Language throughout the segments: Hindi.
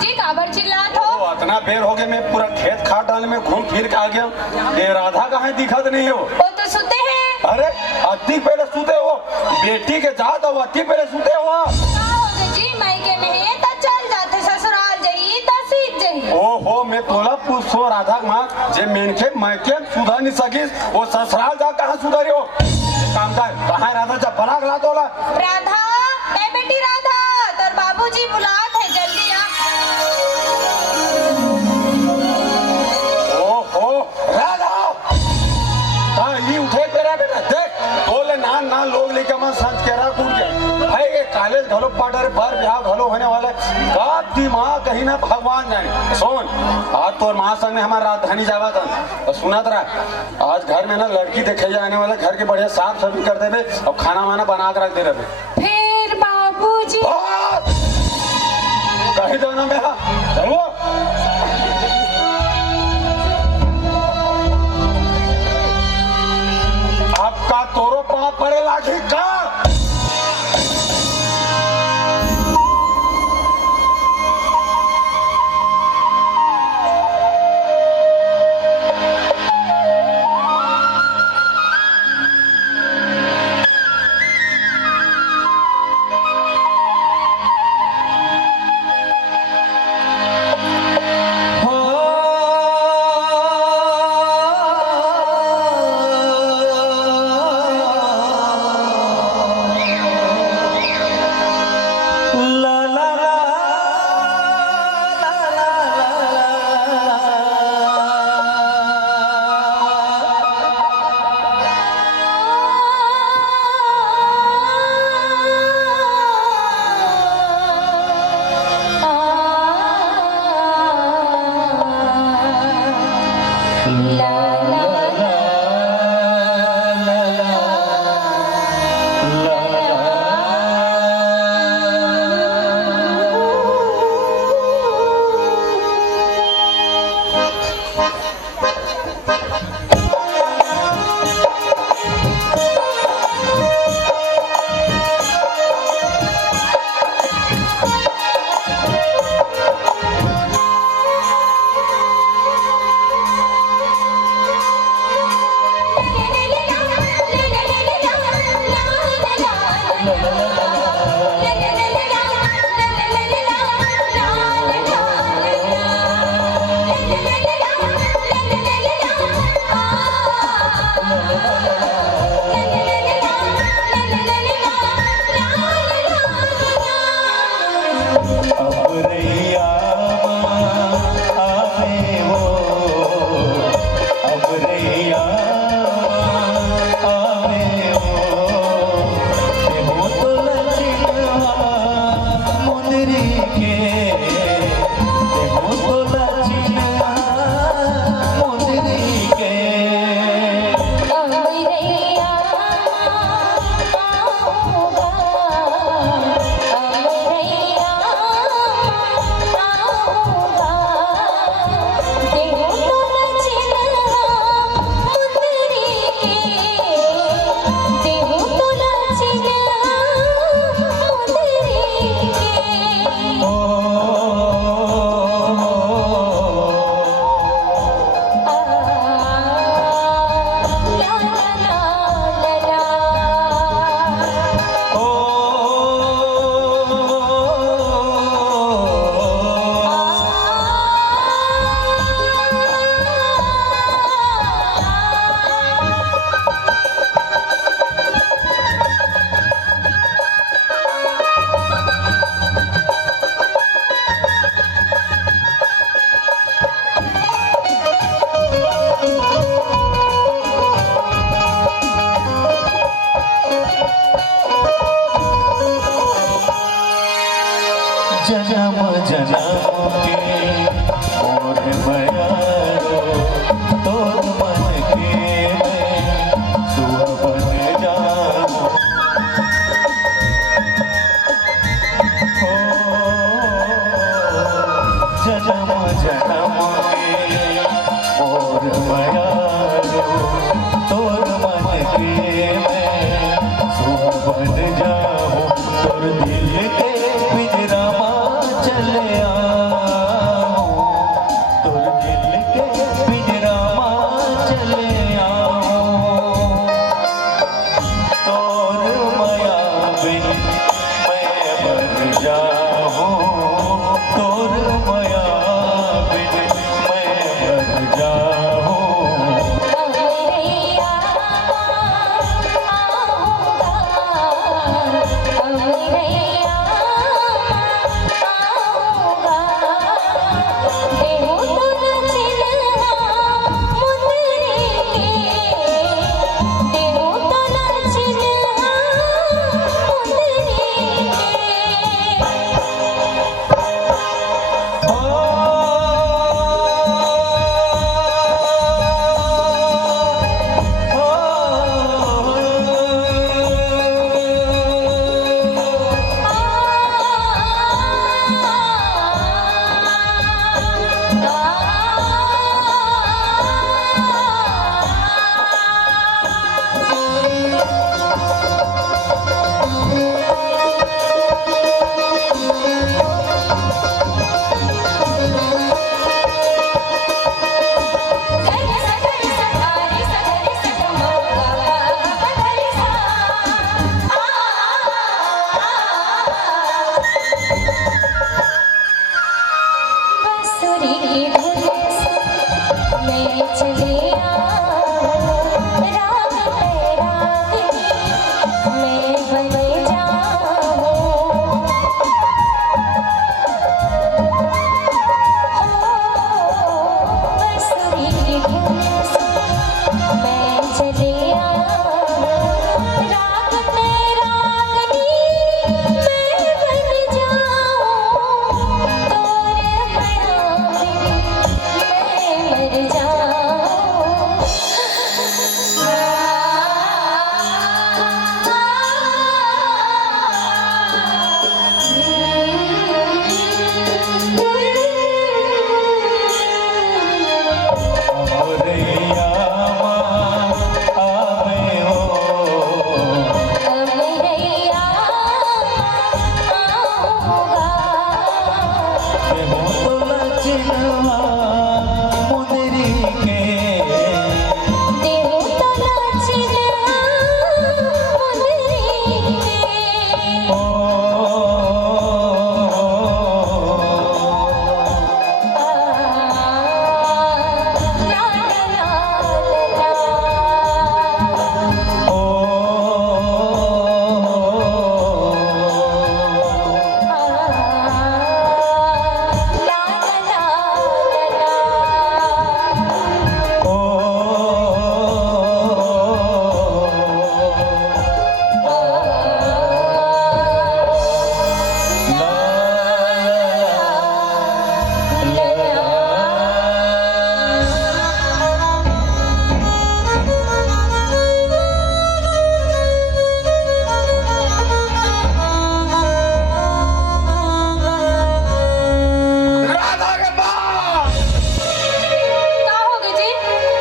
जी काबर चिल्लात हो? इतना बेर हो गया, मैं पूरा खेत खाट डालने में घूम फिर के आ गया। ये राधा कहाँ दिखत नहीं हो? वो तो सुते हैं। अरे अति पहले सुते हो, बेटी के जात हो अति पहले सुते हो। जी मायके में है तो चल जाते, ससुराल जाई तो सीख जाई। ओहो, मैं तोला पूछो राधा माँ जे मेनके मायके सुधर नहीं सकिस, वो ससुराल जा कहाँ सुधरी हो? काम कर कहाँ राधा जा बना गला तोला। राधा, ए बेटी राधा, तोर बाबूजी बुलात है, जल्दी आ। ओहो राधा, हाँ ये उठे तेरा बेटा, देख तोले ना लोग लेके मन संत केरा कूद गए भाई। ये कॉलेज घलो पढ़ पर ब्याह घलो होने वाले का दिमाग कहीं ना भगवान जाने। सुन, आज तोर माँ संग हमारा राजधानी जावा था तो सुना तरा, आज घर में ना लड़की देखे जाने वाले, घर के बढ़िया साफ सफाई कर देवे और खाना वाना बना के रख दे रहे। फिर बाबूजी कहीं दो ना बेहा, चलो आपका तोरो पाँव पड़े लाठी का। जन्म जन्म के और बयारो तोर मन के मैं सुबह बन जाऊं। जन्म जन्म के और बयारो तोर मन के मैं सुबह बन जाऊं। तोर दिल के पिंजरा चले आ बंसुरी की धुन से मैं चली आऊं, राग पे रागनी मैं बन जाऊं। बंसुरी की धुन से मैं चली आऊं, राग पे रागनी मैं बन जाऊं। तोरे बिना मैं मर जाऊं। मोरैया आवे हो अमरैया आऊंगा, तो लचना मुंदरी के देहूं तो नाचना मुंदरी के। ओ ला ला ला ला, ओ ला ला ला ला। ओ राधा के माँ, का होगे जी?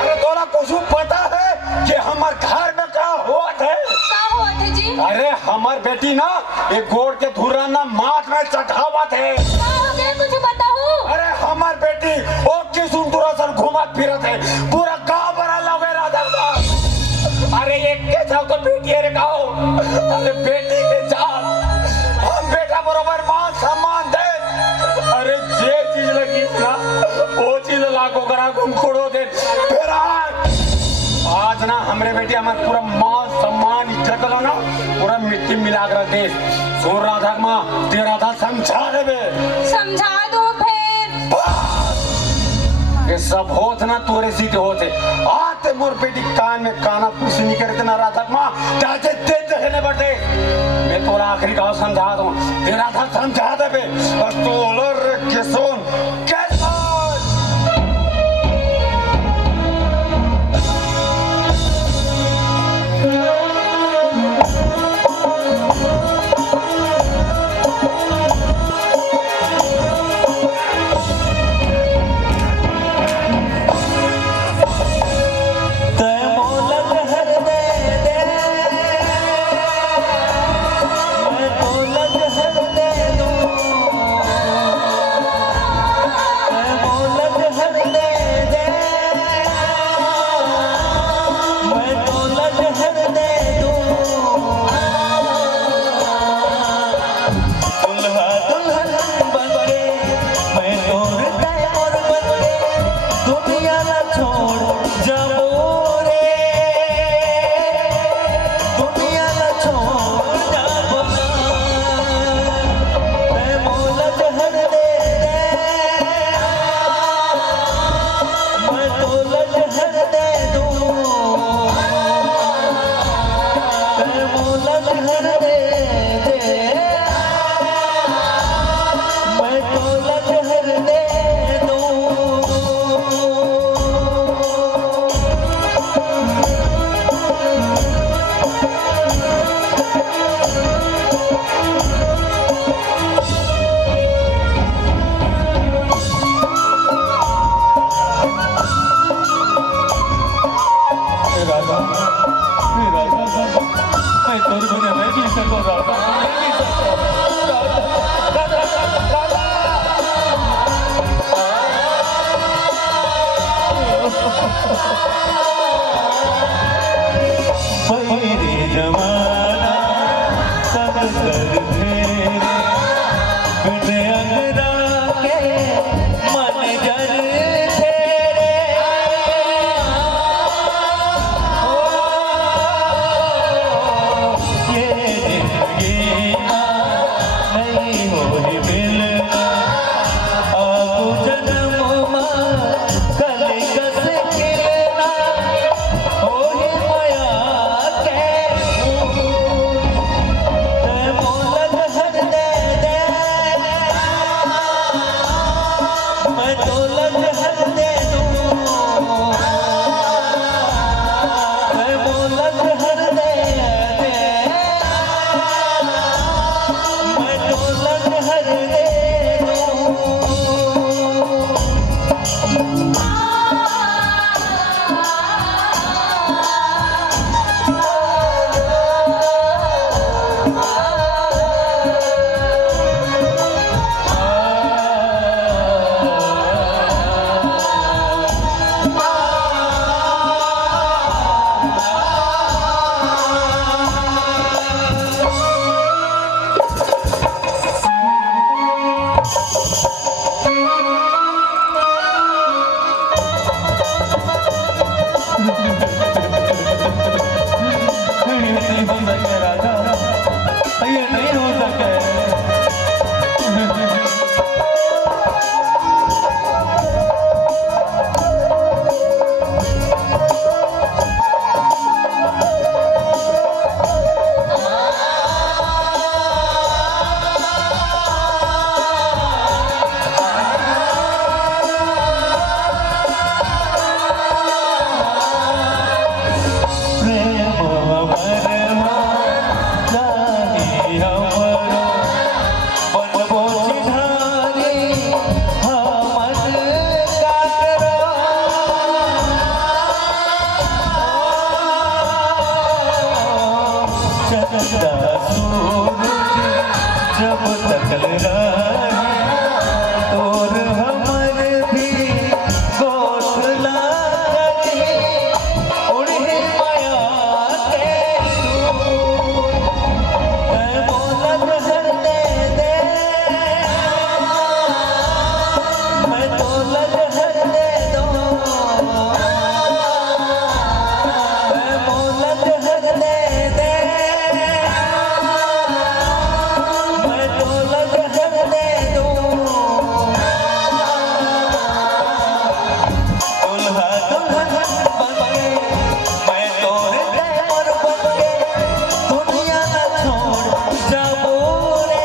अरे तोला कुछ पता है कि हमार घर में क्या हुआ थे? का हुआ थे जी? अरे हमार बेटी ना एक गोड़ के धुरा ना माथ में चढ़ावा थे। का हो गया कुछ बताओ। अरे हमार बेटी ओ किसुन दूरा सर घुमा फिरत है, पूरा गांव भरा लगे राधा का। अरे एक के जाओ तो बेटी है रे गाओ, अरे बेटी के जाओ हम बेटा बरोबर मान सम्मान दे। अरे जे चीज लगी ना वो चीज लागो करा गुम खोड़ो दे। फिर आज ना हमरे बेटी हमारे पूरा मान सम्मान इज्जत लो ना पूरा मिट्टी मिला कर दे। सो राधा माँ ते राधा समझा देवे, समझा दो फिर। ये सब होत ना तोरे सीधे होते। आते मोर बेटी कान में काना कुछ नहीं करते ना राधा माँ चाचे देते है ने बटे। मैं तोरा आखिरी गाँव समझा दूँ, ते राधा समझा देवे और तोलर किसोन कैसन। तै मोलक हर दे दे, मैं मोलक हर दे दूं। मैं दौलत हर दे दूं, मैं दौलत हर दे दे, मैं दौलत हर दे दूं। नहीं हो सके राजा, ये नहीं हो सके। जब तक और हमर भी घोसला करी उड़े माया के मैं दौलत हर दे दे, मैं दौलत हर दे दूं, मैं दौलत हर दे दे, मैं दौलत हर दे दूं। दुल्हा दुल्हन बनके मैं तोरे मोर बनके दुनिया न छोड़ जाबू रे,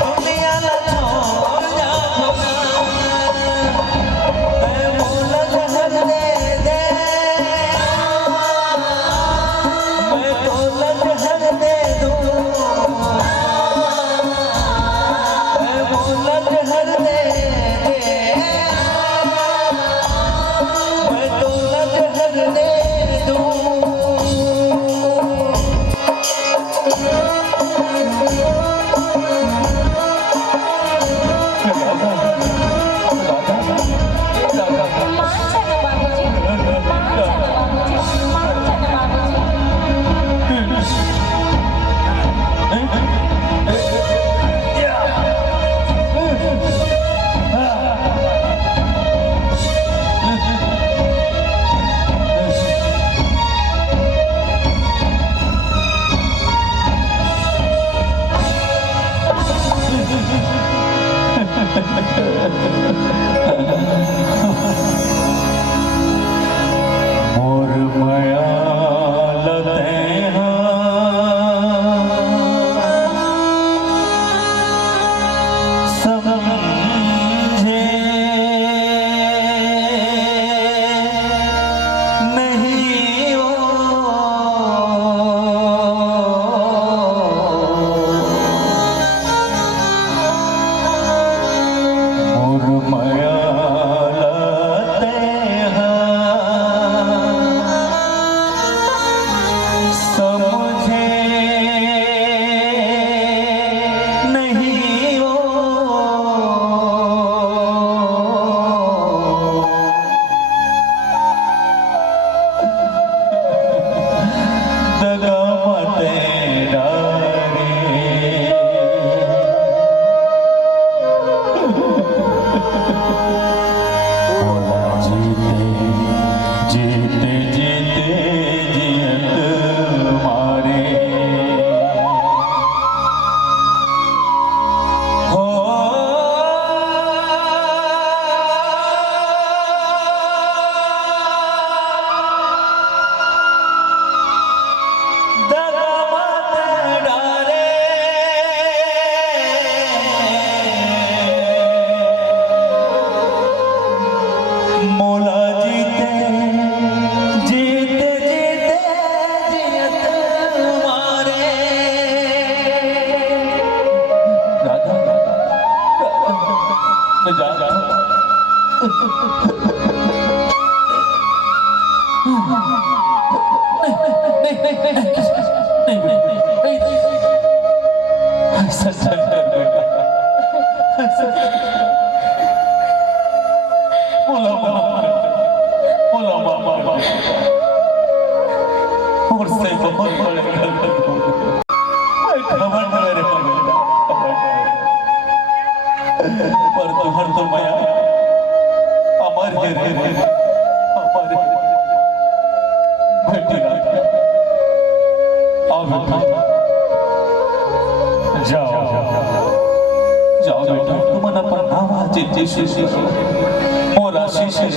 दुनिया न छोड़ जाबू मैं दौलत हर दे दे, मैं दौलत हर दे दूं, मैं दौलत हर दे दे, मैं दौलत हर दे दूं। मान जाना बाबूजी, मान जाना बाबूजी, मान जाना बाबूजी। मोर माया लते समझे नहीं हो, मोर मैं जा और से बहुत बड़े खबर मेरे पर तुम्हार तो माया अमर है रे अमर बेटी आओ बेटा जाओ जाओ बेटा तुम्हारा पर नाम चित्ती शिशि मोरा शिशि